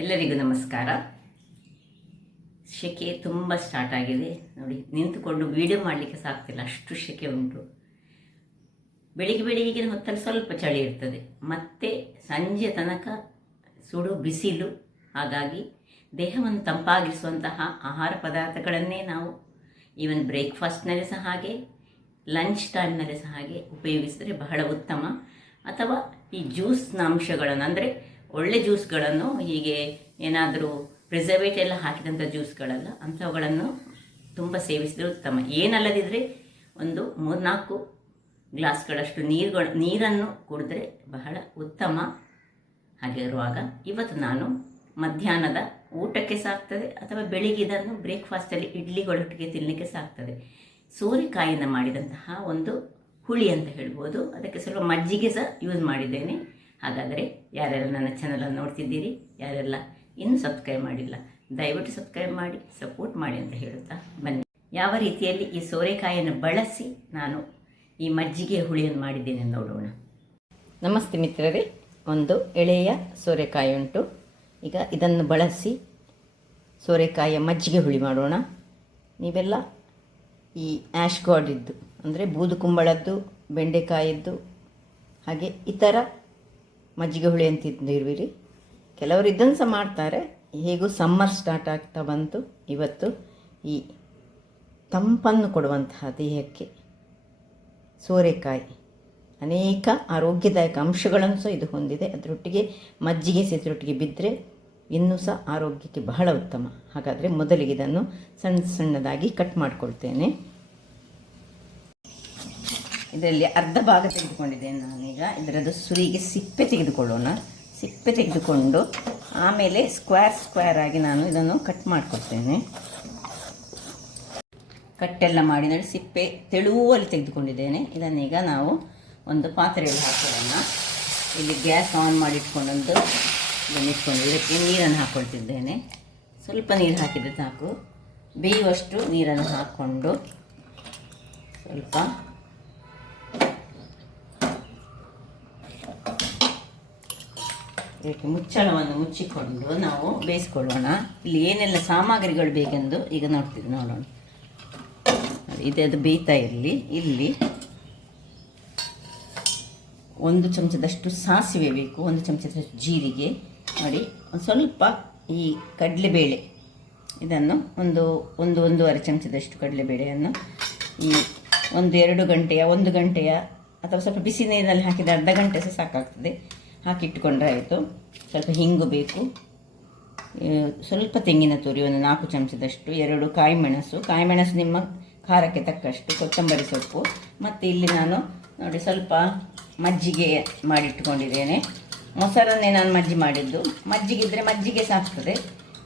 ಎಲ್ಲರಿಗೂ ನಮಸ್ಕಾರ. ಸೆಕೆ ತುಂಬ ಸ್ಟಾರ್ಟ್ ಆಗಿದೆ ನೋಡಿ. ನಿಂತುಕೊಂಡು ವಿಡಿಯೋ ಮಾಡಲಿಕ್ಕೆ ಸಾಗ್ತಿಲ್ಲ, ಅಷ್ಟು ಸೆಕೆ ಉಂಟು. ಬೆಳಿಗ್ಗಿನ ಹೊತ್ತಲ್ಲಿ ಸ್ವಲ್ಪ ಚಳಿ ಇರ್ತದೆ, ಮತ್ತೆ ಸಂಜೆ ತನಕ ಸುಡು ಬಿಸಿಲು. ಹಾಗಾಗಿ ದೇಹವನ್ನು ತಂಪಾಗಿಸುವಂತಹ ಆಹಾರ ಪದಾರ್ಥಗಳನ್ನೇ ನಾವು ಈವನ್ ಬ್ರೇಕ್ಫಾಸ್ಟ್ನಲ್ಲಿ ಸಹ ಹಾಗೆ, ಲಂಚ್ ಟೈಮ್ನಲ್ಲಿ ಸಹ ಹಾಗೆ ಉಪಯೋಗಿಸಿದರೆ ಬಹಳ ಉತ್ತಮ. ಅಥವಾ ಈ ಜ್ಯೂಸ್ನ ಅಂಶಗಳನ್ನು, ಅಂದರೆ ಒಳ್ಳೆ ಜ್ಯೂಸ್ಗಳನ್ನು, ಹೀಗೆ ಏನಾದರೂ ಪ್ರಿಸರ್ವೇಟಿವ್ ಎಲ್ಲ ಹಾಕಿದಂಥ ಜ್ಯೂಸ್ಗಳಲ್ಲ, ಅಂಥವುಗಳನ್ನು ತುಂಬ ಸೇವಿಸಿದರೆ ಉತ್ತಮ. ಏನಲ್ಲದಿದ್ದರೆ ಒಂದು 3-4 ಗ್ಲಾಸ್ಗಳಷ್ಟು ನೀರನ್ನು ಕುಡಿದ್ರೆ ಬಹಳ ಉತ್ತಮ. ಹಾಗೆ ಇರುವಾಗ ಇವತ್ತು ನಾನು ಮಧ್ಯಾಹ್ನದ ಊಟಕ್ಕೆ ಸಾಕ್ತದೆ, ಅಥವಾ ಬೆಳಿಗ್ಗೆ ಇದನ್ನು ಬ್ರೇಕ್ಫಾಸ್ಟಲ್ಲಿ ಇಡ್ಲಿಗಳೊಟ್ಟಿಗೆ ತಿನ್ನಲಿಕ್ಕೆ ಸಾಕ್ತದೆ. ಸೋರೆಕಾಯಿಯಿಂದ ಮಾಡಿದಂತಹ ಒಂದು ಹುಳಿ ಅಂತ ಹೇಳ್ಬೋದು. ಅದಕ್ಕೆ ಸ್ವಲ್ಪ ಮಜ್ಜಿಗೆ ಸಹ ಯೂಸ್ ಮಾಡಿದ್ದೇನೆ. ಹಾಗಾದರೆ ಯಾರೆಲ್ಲ ನನ್ನ ಚಾನಲನ್ನು ನೋಡ್ತಿದ್ದೀರಿ, ಯಾರೆಲ್ಲ ಇನ್ನೂ ಸಬ್ಸ್ಕ್ರೈಬ್ ಮಾಡಿಲ್ಲ, ದಯವಿಟ್ಟು ಸಬ್ಸ್ಕ್ರೈಬ್ ಮಾಡಿ ಸಪೋರ್ಟ್ ಮಾಡಿ ಅಂತ ಹೇಳುತ್ತಾ ಬನ್ನಿ. ಯಾವ ರೀತಿಯಲ್ಲಿ ಈ ಸೋರೆಕಾಯಿಯನ್ನು ಬಳಸಿ ನಾನು ಈ ಮಜ್ಜಿಗೆ ಹುಳಿಯನ್ನು ಮಾಡಿದ್ದೇನೆ ನೋಡೋಣ. ನಮಸ್ತೆ ಮಿತ್ರರೇ, ಒಂದು ಎಳೆಯ ಸೋರೆಕಾಯಿ ಉಂಟು. ಈಗ ಇದನ್ನು ಬಳಸಿ ಸೋರೆಕಾಯಿಯ ಮಜ್ಜಿಗೆ ಹುಳಿ ಮಾಡೋಣ. ನೀವೆಲ್ಲ ಈ ಆ್ಯಶ್ ಗಾರ್ಡಿದ್ದು, ಅಂದರೆ ಬೂದು ಕುಂಬಳದ್ದು, ಬೆಂಡೆಕಾಯಿದ್ದು, ಹಾಗೆ ಇತರ ಮಜ್ಜಿಗೆ ಹುಳಿ ಅಂತ ಇರುವಿರಿ. ಕೆಲವರು ಇದನ್ನು ಸಹ ಮಾಡ್ತಾರೆ. ಹೇಗೂ ಸಮ್ಮರ್ ಸ್ಟಾರ್ಟ್ ಆಗ್ತಾ ಬಂತು. ಇವತ್ತು ಈ ತಂಪನ್ನು ಕೊಡುವಂತಹ ದೇಹಕ್ಕೆ ಸೋರೆಕಾಯಿ ಅನೇಕ ಆರೋಗ್ಯದಾಯಕ ಅಂಶಗಳನ್ನು ಸಹ ಇದು ಹೊಂದಿದೆ. ಅದರೊಟ್ಟಿಗೆ ಮಜ್ಜಿಗೆ ಸೇತರೊಟ್ಟಿಗೆ ಬಿದ್ದರೆ ಇನ್ನೂ ಸಹ ಆರೋಗ್ಯಕ್ಕೆ ಬಹಳ ಉತ್ತಮ. ಹಾಗಾದರೆ ಮೊದಲಿಗೆ ಇದನ್ನು ಸಣ್ಣದಾಗಿ ಕಟ್ ಮಾಡಿಕೊಳ್ತೇನೆ. ಇದರಲ್ಲಿ ಅರ್ಧ ಭಾಗ ತೆಗೆದುಕೊಂಡಿದ್ದೇನೆ ನಾನೀಗ. ಇದರದ್ದು ಸುರಿಗೆ ಸಿಪ್ಪೆ ತೆಗೆದುಕೊಳ್ಳೋಣ. ಸಿಪ್ಪೆ ತೆಗೆದುಕೊಂಡು ಆಮೇಲೆ ಸ್ಕ್ವೇರ್ ಆಗಿ ನಾನು ಇದನ್ನು ಕಟ್ ಮಾಡಿಕೊಡ್ತೇನೆ. ಕಟ್ಟೆಲ್ಲ ಮಾಡಿ ನೋಡಿ, ಸಿಪ್ಪೆ ತೆಳುವಲ್ಲಿ ತೆಗೆದುಕೊಂಡಿದ್ದೇನೆ. ಇದನ್ನೀಗ ನಾವು ಒಂದು ಪಾತ್ರೆಯಲ್ಲಿ ಹಾಕೊಳ್ಳೋಣ. ಇಲ್ಲಿ ಗ್ಯಾಸ್ ಆನ್ ಮಾಡಿ ಇದನ್ನು ಇಟ್ಕೊಂಡು ಇದಕ್ಕೆ ನೀರನ್ನು ಹಾಕ್ಕೊಳ್ತಿದ್ದೇನೆ. ಸ್ವಲ್ಪ ನೀರು ಹಾಕಿದರೆ ಸಾಕು. ಬೇಯುವಷ್ಟು ನೀರನ್ನು ಹಾಕ್ಕೊಂಡು ಸ್ವಲ್ಪ ಇದಕ್ಕೆ ಮುಚ್ಚಳವನ್ನು ಮುಚ್ಚಿಕೊಂಡು ನಾವು ಬೇಯಿಸ್ಕೊಳ್ಳೋಣ. ಇಲ್ಲಿ ಏನೆಲ್ಲ ಸಾಮಗ್ರಿಗಳು ಬೇಕೆಂದು ಈಗ ನೋಡೋಣ. ಅದು ಬೇಯ್ತಾ ಇರಲಿ. ಇಲ್ಲಿ 1 ಚಮಚದಷ್ಟು ಸಾಸಿವೆ ಬೇಕು, 1 ಚಮಚದಷ್ಟು ಜೀರಿಗೆ ನೋಡಿ, ಒಂದು ಸ್ವಲ್ಪ ಈ ಕಡಲೆಬೇಳೆ, ಇದನ್ನು ಒಂದೂವರೆ ಚಮಚದಷ್ಟು ಕಡಲೆಬೇಳೆಯನ್ನು ಈ 1-2 ಗಂಟೆಯ 1 ಗಂಟೆಯ ಅಥವಾ ಸ್ವಲ್ಪ ಬಿಸಿ ನೀರಿನಲ್ಲಿ ಹಾಕಿದ ಅರ್ಧ ಗಂಟೆ ಸಹ ಸಾಕಾಗ್ತದೆ, ಹಾಕಿಟ್ಟುಕೊಂಡ್ರೆ ಆಯಿತು. ಸ್ವಲ್ಪ ಹಿಂಗು ಬೇಕು, ಸ್ವಲ್ಪ ತೆಂಗಿನ ತುರಿ 4 ಚಮಚದಷ್ಟು, 2 ಕಾಯಿಮೆಣಸು ನಿಮ್ಮ ಖಾರಕ್ಕೆ ತಕ್ಕಷ್ಟು, ಕೊತ್ತಂಬರಿ ಸೊಪ್ಪು, ಮತ್ತು ಇಲ್ಲಿ ನಾನು ನೋಡಿ ಸ್ವಲ್ಪ ಮಜ್ಜಿಗೆ ಮಾಡಿಟ್ಟುಕೊಂಡಿದ್ದೇನೆ. ಮೊಸರನ್ನೇ ನಾನು ಮಾಡಿದ್ದು. ಮಜ್ಜಿಗೆ ಇದ್ದರೆ ಮಜ್ಜಿಗೆ ಸಹ ಆಗ್ತದೆ,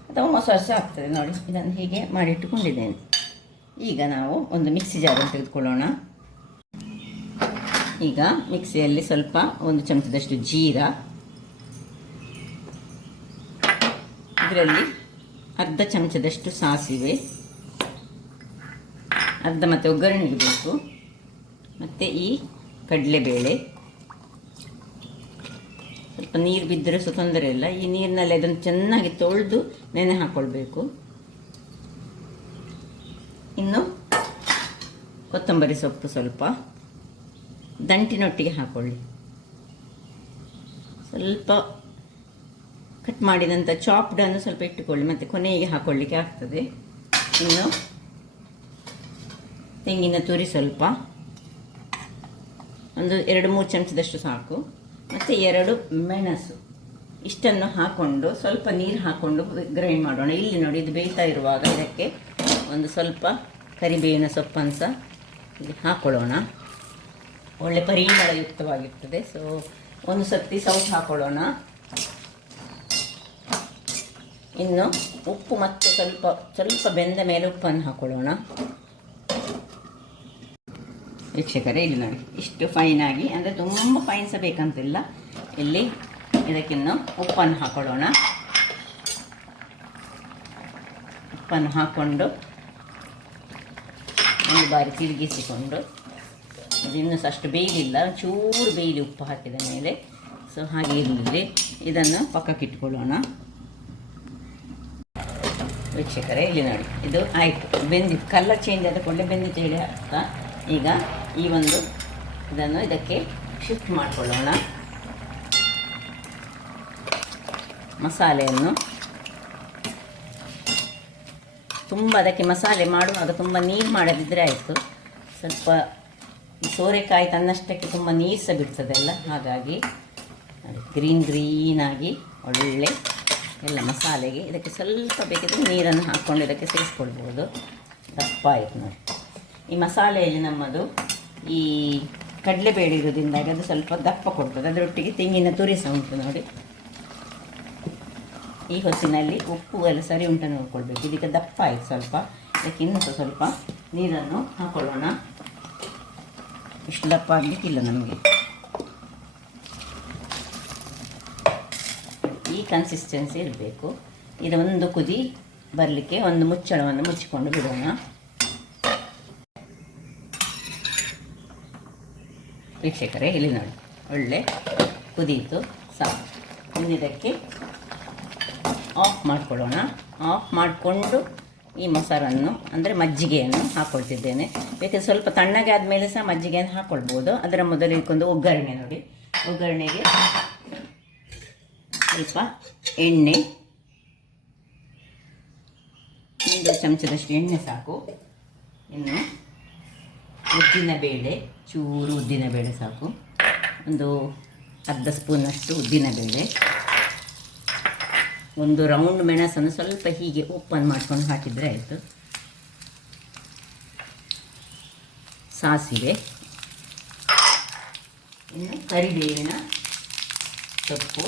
ಅಥವಾ ಮೊಸರು ಸಹ ಆಗ್ತದೆ ನೋಡಿ. ಇದನ್ನು ಹೀಗೆ ಮಾಡಿಟ್ಟುಕೊಂಡಿದ್ದೇನೆ. ಈಗ ನಾವು ಒಂದು ಮಿಕ್ಸಿ ಜಾರನ್ನು ತೆಗೆದುಕೊಳ್ಳೋಣ. ಈಗ ಮಿಕ್ಸಿಯಲ್ಲಿ ಸ್ವಲ್ಪ 1 ಚಮಚದಷ್ಟು ಜೀರಾ, ಇದರಲ್ಲಿ ಅರ್ಧ ಚಮಚದಷ್ಟು ಸಾಸಿವೆ, ಅರ್ಧ ಮತ್ತು ಒಗ್ಗರಣೆಗೆ ಬೇಕು, ಮತ್ತು ಈ ಕಡಲೆಬೇಳೆ. ಸ್ವಲ್ಪ ನೀರು ಬಿದ್ದರೆ ಸಹ ತೊಂದರೆ ಇಲ್ಲ. ಈ ನೀರಿನಲ್ಲಿ ಅದನ್ನು ಚೆನ್ನಾಗಿ ತೊಳೆದು ನೆನೆ ಹಾಕ್ಕೊಳ್ಬೇಕು. ಇನ್ನು ಕೊತ್ತಂಬರಿ ಸೊಪ್ಪು ಸ್ವಲ್ಪ ದಂಟಿನೊಟ್ಟಿಗೆ ಹಾಕ್ಕೊಳ್ಳಿ. ಸ್ವಲ್ಪ ಕಟ್ ಮಾಡಿದಂಥ ಚಾಪ್ಡನ್ನು ಸ್ವಲ್ಪ ಇಟ್ಟುಕೊಳ್ಳಿ, ಮತ್ತು ಕೊನೆಗೆ ಹಾಕ್ಕೊಳ್ಳಿಕ್ಕೆ ಆಗ್ತದೆ. ಇನ್ನು ತೆಂಗಿನ ತುರಿ ಸ್ವಲ್ಪ, ಒಂದು 2-3 ಚಮಚದಷ್ಟು ಸಾಕು, ಮತ್ತು 2 ಮೆಣಸು. ಇಷ್ಟನ್ನು ಹಾಕ್ಕೊಂಡು ಸ್ವಲ್ಪ ನೀರು ಹಾಕ್ಕೊಂಡು ಗ್ರೈಂಡ್ ಮಾಡೋಣ. ಇಲ್ಲಿ ನೋಡಿ, ಇದು ಬೇಯ್ತಾ ಇರುವಾಗ ಇದಕ್ಕೆ ಒಂದು ಸ್ವಲ್ಪ ಕರಿಬೇವಿನ ಸೊಪ್ಪನ್ನು ಸಹ ಇಲ್ಲಿ ಹಾಕ್ಕೊಳ್ಳೋಣ. ಒಳ್ಳೆ ಪರಿಮಳಯುಕ್ತವಾಗಿರ್ತದೆ. ಸೊ ಒಂದು ಸರ್ತಿ ಸೌಟ್ ಹಾಕ್ಕೊಳ್ಳೋಣ. ಇನ್ನು ಉಪ್ಪು ಮತ್ತು ಸ್ವಲ್ಪ ಬೆಂದ ಮೇಲೆ ಉಪ್ಪನ್ನು ಹಾಕ್ಕೊಳ್ಳೋಣ. ವೀಕ್ಷಕರೇ, ಇಲ್ಲಿ ನೋಡಿ, ಇಷ್ಟು ಫೈನಾಗಿ, ಅಂದರೆ ತುಂಬ ಫೈನ್ ಸಹ ಬೇಕಂತಿಲ್ಲ. ಇಲ್ಲಿ ಇದಕ್ಕಿನ್ನು ಉಪ್ಪನ್ನು ಹಾಕ್ಕೊಳ್ಳೋಣ. ಉಪ್ಪನ್ನು ಹಾಕ್ಕೊಂಡು ಒಂದು ಬಾರಿ ತಿರುಗಿಸಿಕೊಂಡು, ಇನ್ನೂ ಸಹ ಅಷ್ಟು ಬೇಯಲಿಲ್ಲ, ಚೂರು ಬೇಯಲಿ ಉಪ್ಪು ಹಾಕಿದ ಮೇಲೆ. ಸೊ ಹಾಗೆ ಇರಲಿ, ಇದನ್ನು ಪಕ್ಕಕ್ಕೆ ಇಟ್ಕೊಳ್ಳೋಣ. ವೀಕ್ಷಕರೇ ಇಲ್ಲಿ ನೋಡಿ, ಇದು ಆಯಿತು, ಬೆಂದಿತ್ತು, ಕಲರ್ ಚೇಂಜ್ ಆದ ಕೂಡಲೇ ಬೆಂದಿತ್ತು ಹೇಳಿ ಅರ್ಥ. ಈಗ ಈ ಒಂದು ಇದನ್ನು ಇದಕ್ಕೆ ಶಿಫ್ಟ್ ಮಾಡಿಕೊಳ್ಳೋಣ. ಮಸಾಲೆಯನ್ನು ತುಂಬ ಅದಕ್ಕೆ ಮಸಾಲೆ ಮಾಡುವಾಗ ತುಂಬ ನೀರು ಮಾಡದಿದ್ದರೆ ಆಯಿತು. ಸ್ವಲ್ಪ ಸೋರೆಕಾಯಿ ತನ್ನಷ್ಟಕ್ಕೆ ತುಂಬ ನೀರು ಸಹ ಬಿಡ್ತದೆಲ್ಲ, ಹಾಗಾಗಿ ಗ್ರೀನಾಗಿ ಒಳ್ಳೆ ಎಲ್ಲ ಮಸಾಲೆಗೆ ಇದಕ್ಕೆ ಸ್ವಲ್ಪ ಬೇಕಿದ್ರೆ ನೀರನ್ನು ಹಾಕ್ಕೊಂಡು ಇದಕ್ಕೆ ಸೇರಿಸ್ಕೊಳ್ಬೋದು. ದಪ್ಪ ಆಯಿತು ನೋಡಿ. ಈ ಮಸಾಲೆಯಲ್ಲಿ ನಮ್ಮದು ಈ ಕಡಲೆಬೇಳೆ ಇರೋದ್ರಿಂದಾಗಿ ಅದು ಸ್ವಲ್ಪ ದಪ್ಪ ಕೊಡ್ತದೆ. ಅದರೊಟ್ಟಿಗೆ ತೆಂಗಿನ ತುರಿ ಸಹ ಉಂಟು ನೋಡಿ. ಈ ಹೊತ್ತಿನಲ್ಲಿ ಉಪ್ಪು ಎಲ್ಲ ಸರಿ ಉಂಟ ನೋಡ್ಕೊಳ್ಬೇಕು. ಇದಕ್ಕೆ ದಪ್ಪ ಆಯಿತು ಸ್ವಲ್ಪ, ಇದಕ್ಕೆ ಇನ್ನೂ ಸ್ವಲ್ಪ ನೀರನ್ನು ಹಾಕೊಳ್ಳೋಣ. ಇಷ್ಟು ದಪ್ಪ ಆಗಲಿಕ್ಕಿಲ್ಲ ನಮಗೆ. ಈ ಕನ್ಸಿಸ್ಟೆನ್ಸಿ ಇರಬೇಕು. ಇದು ಒಂದು ಕುದಿ ಬರಲಿಕ್ಕೆ ಒಂದು ಮುಚ್ಚಳವನ್ನು ಮುಚ್ಚಿಕೊಂಡು ಬಿಡೋಣ. ವೀಕ್ಷಕರೇ ಇಲ್ಲಿ ನೋಡಿ, ಒಳ್ಳೆ ಕುದೀತು, ಸಾಕು. ಇದಕ್ಕೆ ಆಫ್ ಮಾಡಿಕೊಳ್ಳೋಣ. ಆಫ್ ಮಾಡಿಕೊಂಡು ಈ ಮೊಸರನ್ನು ಅಂದರೆ ಮಜ್ಜಿಗೆಯನ್ನು ಹಾಕ್ಕೊಳ್ತಿದ್ದೇನೆ. ಬೇಕಾದ್ರೆ ಸ್ವಲ್ಪ ತಣ್ಣಗೆ ಆದಮೇಲೆ ಸಹ ಮಜ್ಜಿಗೆಯನ್ನು ಹಾಕ್ಕೊಳ್ಬೋದು. ಅದರ ಮೊದಲು ಇಟ್ಕೊಂಡು ಒಗ್ಗರಣೆ ನೋಡಿ. ಒಗ್ಗರಣೆಗೆ ಸ್ವಲ್ಪ ಎಣ್ಣೆ, 1 ಚಮಚದಷ್ಟು ಎಣ್ಣೆ ಸಾಕು. ಇನ್ನು ಉದ್ದಿನಬೇಳೆ, ಚೂರು ಉದ್ದಿನಬೇಳೆ ಸಾಕು. ಒಂದು ಅರ್ಧ ಸ್ಪೂನಷ್ಟು ಉದ್ದಿನಬೇಳೆ, ಒಂದು ರೌಂಡ್ ಮೆಣಸನ್ನು ಸ್ವಲ್ಪ ಹೀಗೆ ಓಪನ್ ಮಾಡ್ಕೊಂಡು ಹಾಕಿದರೆ ಆಯಿತು. ಸಾಸಿವೆ, ಇನ್ನು ಕರಿಬೇವಿನ ಸೊಪ್ಪು,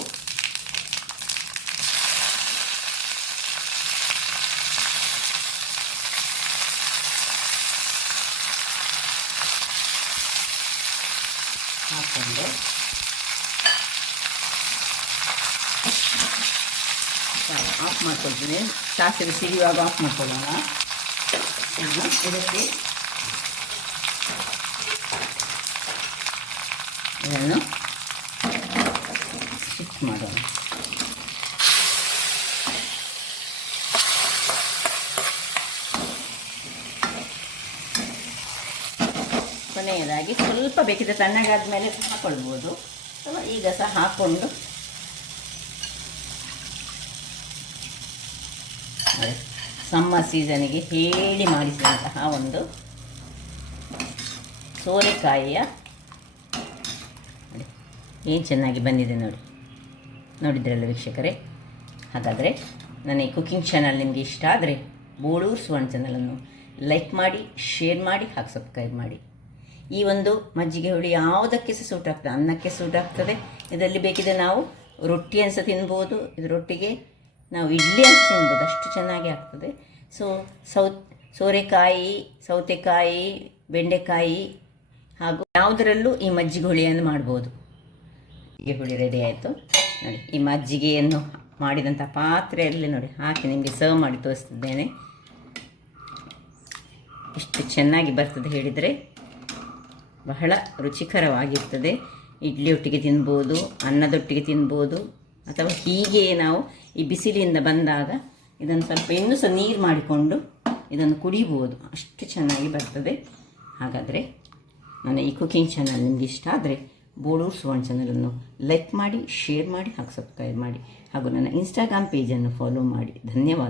ಹಾಕ್ಕೊಂಡು ಆಫ್ ಮಾಡ್ಕೊಳ್ತೀನಿ. ಸಾಸಿವೆ ಸಿಡಿಯುವಾಗ ಆಫ್ ಮಾಡ್ಕೊಳ್ಳೋಣ. ಇದಕ್ಕೆ ಇದನ್ನು ಶಿಫ್ಟ್ ಮಾಡೋಣ. ಕೊನೆಯದಾಗಿ ಸ್ವಲ್ಪ ಬೇಕಿದ್ರೆ ತಣ್ಣಗಾದ ಮೇಲೆ ಹಾಕ್ಕೊಳ್ಬೋದು. ಅಥವಾ ಈಗ ಸಹ ಹಾಕ್ಕೊಂಡು ಸಮ್ಮರ್ ಸೀಸನಿಗೆ ಹೇಳಿ ಮಾಡಿಸಿದಂತಹ ಒಂದು ಸೋರೆಕಾಯಿಯ ಏನು ಚೆನ್ನಾಗಿ ಬಂದಿದೆ ನೋಡಿ. ನೋಡಿದ್ರಲ್ಲ ವೀಕ್ಷಕರೇ. ಹಾಗಾದರೆ ನನ್ನ ಈ ಕುಕಿಂಗ್ ಚಾನಲ್ ನಿಮಗೆ ಇಷ್ಟ ಆದರೆ ಬೋಳೂರು ಸುವರ್ಣ ಚಾನಲನ್ನು ಲೈಕ್ ಮಾಡಿ, ಶೇರ್ ಮಾಡಿ, ಹಾಗೆ ಸಬ್ಸ್ಕ್ರೈಬ್ ಮಾಡಿ. ಈ ಒಂದು ಮಜ್ಜಿಗೆ ಹುಳಿ ಯಾವುದಕ್ಕೆ ಸಹ ಸೂಟ್ ಆಗ್ತದೆ. ಅನ್ನಕ್ಕೆ ಸೂಟ್ ಆಗ್ತದೆ. ಇದರಲ್ಲಿ ಬೇಕಿದ್ರೆ ನಾವು ರೊಟ್ಟಿಯನ್ನು ಸಹ ತಿನ್ಬೋದು. ಇದರೊಟ್ಟಿಗೆ ನಾವು ಇಡ್ಲಿ ಅಂತ ತಿನ್ಬೋದು, ಅಷ್ಟು ಚೆನ್ನಾಗಿ ಆಗ್ತದೆ. ಸೋರೆಕಾಯಿ, ಸೌತೆಕಾಯಿ, ಬೆಂಡೆಕಾಯಿ ಹಾಗೂ ಯಾವುದರಲ್ಲೂ ಈ ಮಜ್ಜಿಗೆ ಹುಳಿಯನ್ನು ಮಾಡ್ಬೋದು. ಮಜ್ಜಿಗೆ ಹುಳಿ ರೆಡಿ ಆಯಿತು ನೋಡಿ. ಈ ಮಜ್ಜಿಗೆಯನ್ನು ಮಾಡಿದಂಥ ಪಾತ್ರೆಯಲ್ಲಿ ನೋಡಿ ಹಾಕಿ ನಿಮಗೆ ಸರ್ವ್ ಮಾಡಿ ತೋರಿಸ್ತಿದ್ದೇನೆ. ಎಷ್ಟು ಚೆನ್ನಾಗಿ ಬರ್ತದೆ ಹೇಳಿದರೆ, ಬಹಳ ರುಚಿಕರವಾಗಿರ್ತದೆ. ಇಡ್ಲಿಯೊಟ್ಟಿಗೆ ತಿನ್ಬೋದು, ಅನ್ನದೊಟ್ಟಿಗೆ ತಿನ್ಬೋದು, ಅಥವಾ ಹೀಗೆ ನಾವು ಈ ಬಿಸಿಲಿಂದ ಬಂದಾಗ ಇದನ್ನು ಸ್ವಲ್ಪ ಇನ್ನೂ ಸಹ ನೀರು ಮಾಡಿಕೊಂಡು ಇದನ್ನು ಕುಡಿಬೋದು, ಅಷ್ಟು ಚೆನ್ನಾಗಿ ಬರ್ತದೆ. ಹಾಗಾದರೆ ನನ್ನ ಈ ಕುಕಿಂಗ್ ಚಾನಲ್ ನಿಮಗೆ ಇಷ್ಟ ಆದರೆ ಬೋಳೂರು ಸುವರ್ಣ ಚಾನಲನ್ನು ಲೈಕ್ ಮಾಡಿ, ಶೇರ್ ಮಾಡಿ, ಹಾಗೆ ಸಬ್ಸ್ಕ್ರೈಬ್ ಮಾಡಿ, ಹಾಗೂ ನನ್ನ ಇನ್ಸ್ಟಾಗ್ರಾಮ್ ಪೇಜನ್ನು ಫಾಲೋ ಮಾಡಿ. ಧನ್ಯವಾದ.